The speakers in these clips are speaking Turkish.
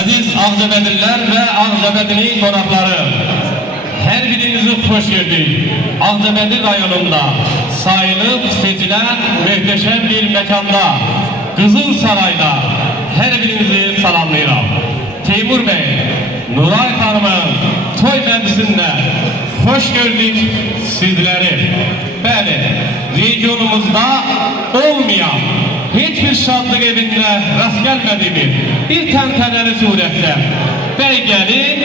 Aziz Ağcabədililer ve Ağcabədili konakları, her birinizi hoş gördük. Ağcabədi rayonunda sayılıp seçilen muhteşem bir mekanda, Kızıl Saray'da her birinizi salamlayıram. Teymur Bey, Nuray Hanım'ın toy meclisinde hoş gördük sizleri. Bəli, regionumuzda olmayan hiçbir şadlık evinde rast gelmediğimiz bir tenteneli surette bey gelin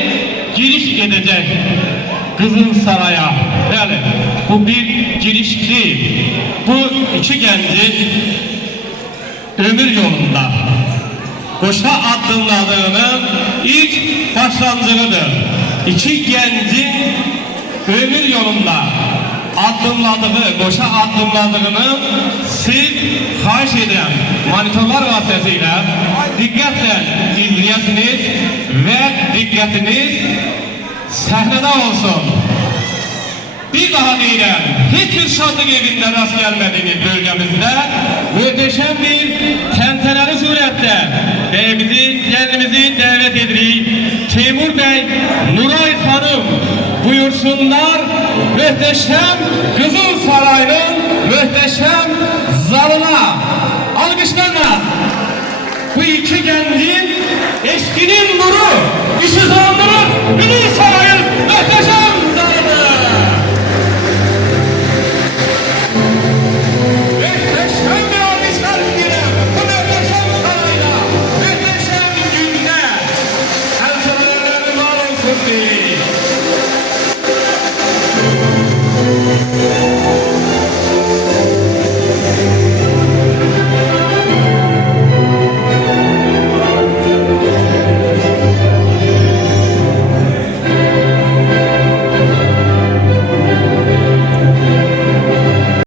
giriş edecek Kızıl Saray'a. Yani bu bir giriş değil. Bu iki gencin ömür yolunda koşa adımladığının ilk başlangıcıdır. İki gencin ömür yolunda adımladığı, koşa adımladığını siz xahiş eden monitorlar vasıtasıyla dikkatle izleyesiniz ve dikkatiniz sahnede olsun. Bir daha deyirəm, hiçbir şadlık evinde rast gelmediğimiz bölgemizde muhteşem bir tenteneli surette beyimizi, kendimizi davet edirik. Teymur Bey, Nuray Hanım buyursunlar muhteşem Kızıl Saray'ın muhteşem zalına. Alkışlarla bu iki gencin